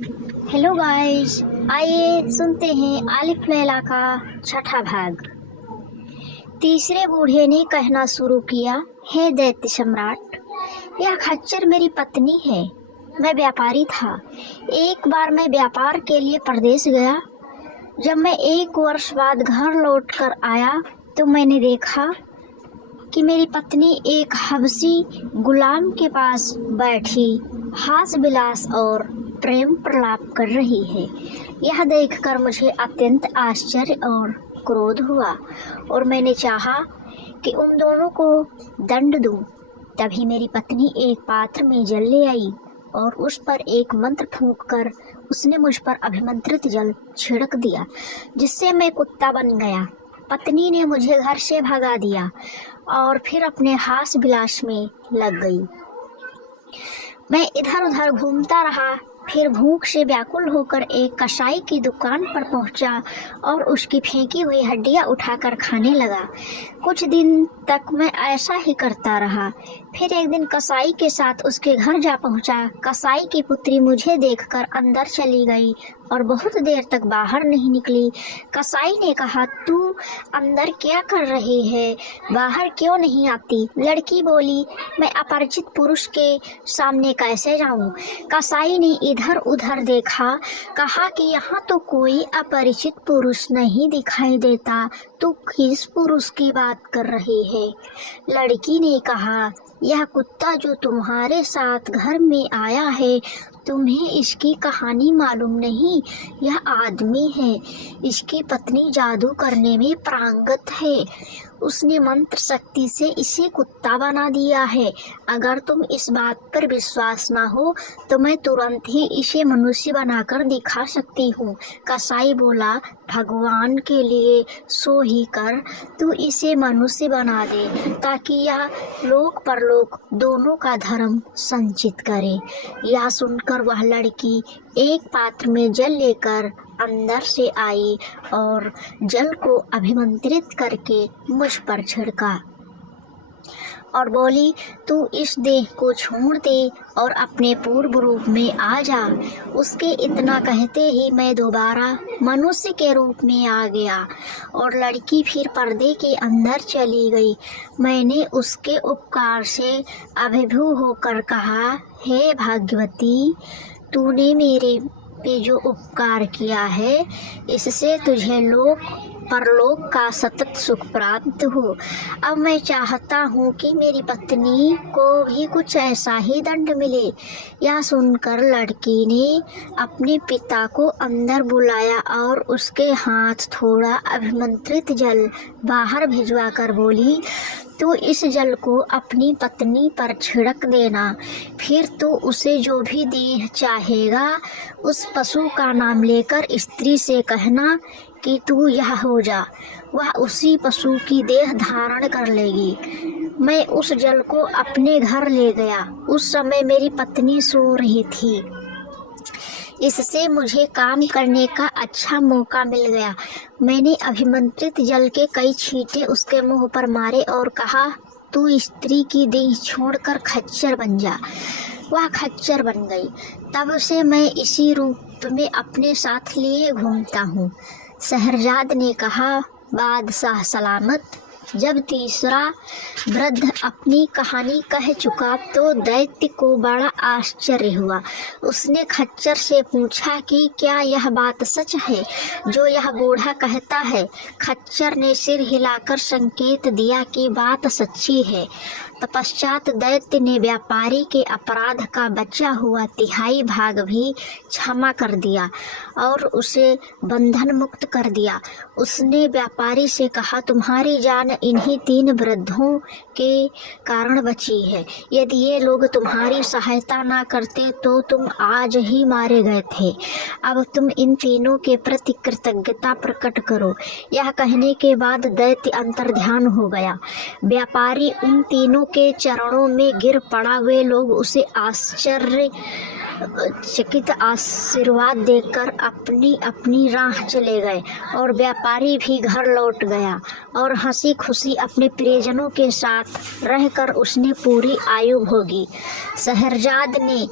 Hello guys, आइए सुनते हैं आलिफ लैला का छठा भाग। तीसरे बूढ़े ने कहना शुरू किया, हे दैत्य सम्राट, यह खच्चर मेरी पत्नी है। मैं व्यापारी था। एक बार मैं व्यापार के लिए परदेश गया। जब मैं 1 वर्ष बाद घर लौट कर आया तो मैंने देखा कि मेरी पत्नी एक हबशी गुलाम के पास बैठी हास विलास और प्रेम प्रलाप कर रही है। यह देखकर मुझे अत्यंत आश्चर्य और क्रोध हुआ और मैंने चाहा कि उन दोनों को दंड दूं। तभी मेरी पत्नी एक पात्र में जल ले आई और उस पर एक मंत्र फूंककर उसने मुझ पर अभिमंत्रित जल छिड़क दिया, जिससे मैं कुत्ता बन गया। पत्नी ने मुझे घर से भगा दिया और फिर अपने हास विलास में लग गई। मैं इधर उधर घूमता रहा, फिर भूख से व्याकुल होकर एक कसाई की दुकान पर पहुंचा और उसकी फेंकी हुई हड्डियां उठाकर खाने लगा। कुछ दिन तक मैं ऐसा ही करता रहा। फिर एक दिन कसाई के साथ उसके घर जा पहुंचा। कसाई की पुत्री मुझे देखकर अंदर चली गई और बहुत देर तक बाहर नहीं निकली। कसाई ने कहा, तू अंदर क्या कर रही है, बाहर क्यों नहीं आती? लड़की बोली, मैं अपरिचित पुरुष के सामने कैसे जाऊं? कसाई ने इधर उधर देखा, कहा कि यहाँ तो कोई अपरिचित पुरुष नहीं दिखाई देता, तू किस पुरुष की बात कर रही है? लड़की ने कहा, यह कुत्ता जो तुम्हारे साथ घर में आया है, तुम्हें इसकी कहानी मालूम नहीं? यह आदमी है। इसकी पत्नी जादू करने में पारंगत है। उसने मंत्र शक्ति से इसे कुत्ता बना दिया है। अगर तुम इस बात पर विश्वास ना हो तो मैं तुरंत ही इसे मनुष्य बनाकर दिखा सकती हूँ। कसाई बोला, भगवान के लिए सो ही कर, तू इसे मनुष्य बना दे ताकि यह लोक परलोक दोनों का धर्म संचित करे। यह सुनकर वह लड़की एक पात्र में जल लेकर अंदर से आई और जल को अभिमंत्रित करके मुझ पर छिड़का और बोली, तू इस देह को छोड़ दे और अपने पूर्व रूप में आ जा। उसके इतना कहते ही मैं दोबारा मनुष्य के रूप में आ गया और लड़की फिर पर्दे के अंदर चली गई। मैंने उसके उपकार से अभिभूत होकर कहा, हे भाग्यवती, तूने मेरे पे जो उपकार किया है, इससे तुझे लोक परलोक का सतत सुख प्राप्त हो। अब मैं चाहता हूँ कि मेरी पत्नी को भी कुछ ऐसा ही दंड मिले। यह सुनकर लड़की ने अपने पिता को अंदर बुलाया और उसके हाथ थोड़ा अभिमंत्रित जल बाहर भिजवा कर बोली, तू इस जल को अपनी पत्नी पर छिड़क देना। फिर तू उसे जो भी देह चाहेगा उस पशु का नाम लेकर स्त्री से कहना कि तू यह हो जा। वह उसी पशु की देह धारण कर लेगी। मैं उस जल को अपने घर ले गया। उस समय मेरी पत्नी सो रही थी। इससे मुझे काम करने का अच्छा मौका मिल गया। मैंने अभिमंत्रित जल के कई छींटे उसके मुंह पर मारे और कहा, तू स्त्री की देह छोड़कर खच्चर बन जा। वह खच्चर बन गई। तब से मैं इसी रूप में अपने साथ लिए घूमता हूँ। शहरजाद ने कहा, बादशाह सलामत। जब तीसरा वृद्ध अपनी कहानी कह चुका तो दैत्य को बड़ा आश्चर्य हुआ। उसने खच्चर से पूछा कि क्या यह बात सच है जो यह बूढ़ा कहता है? खच्चर ने सिर हिलाकर संकेत दिया कि बात सच्ची है। तत्पश्चात दैत्य ने व्यापारी के अपराध का बचा हुआ तिहाई भाग भी क्षमा कर दिया और उसे बंधन मुक्त कर दिया। उसने व्यापारी से कहा, तुम्हारी जान इन्हीं 3 वृद्धों के कारण बची है। यदि ये लोग तुम्हारी सहायता ना करते तो तुम आज ही मारे गए थे। अब तुम इन तीनों के प्रति कृतज्ञता प्रकट करो। यह कहने के बाद दैत्य अंतर्ध्यान हो गया। व्यापारी उन तीनों के चरणों में गिर पड़ा। वे लोग उसे चकित आशीर्वाद देकर अपनी अपनी राह चले गए और व्यापारी भी घर लौट गया और हंसी खुशी अपने प्रियजनों के साथ रहकर उसने पूरी आयु भोगी। शहरजाद ने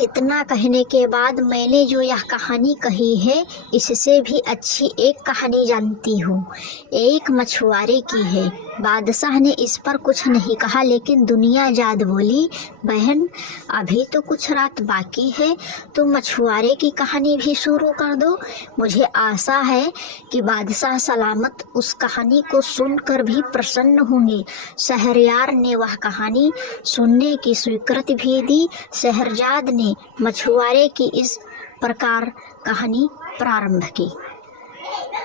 इतना कहने के बाद मैंने जो यह कहानी कही है इससे भी अच्छी एक कहानी जानती हूँ। एक मछुआरे की है। बादशाह ने इस पर कुछ नहीं कहा, लेकिन दुनिया जाद बोली, बहन अभी तो कुछ रात बाकी है, तुम मछुआरे की कहानी भी शुरू कर दो। मुझे आशा है कि बादशाह सलामत उस कहानी को सुनकर भी प्रसन्न होंगे। शहरयार ने वह कहानी सुनने की स्वीकृति भी दी। शहरजाद ने मछुआरे की इस प्रकार कहानी प्रारंभ की।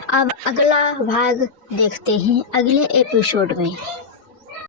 अब अगला भाग देखते हैं अगले एपिसोड में।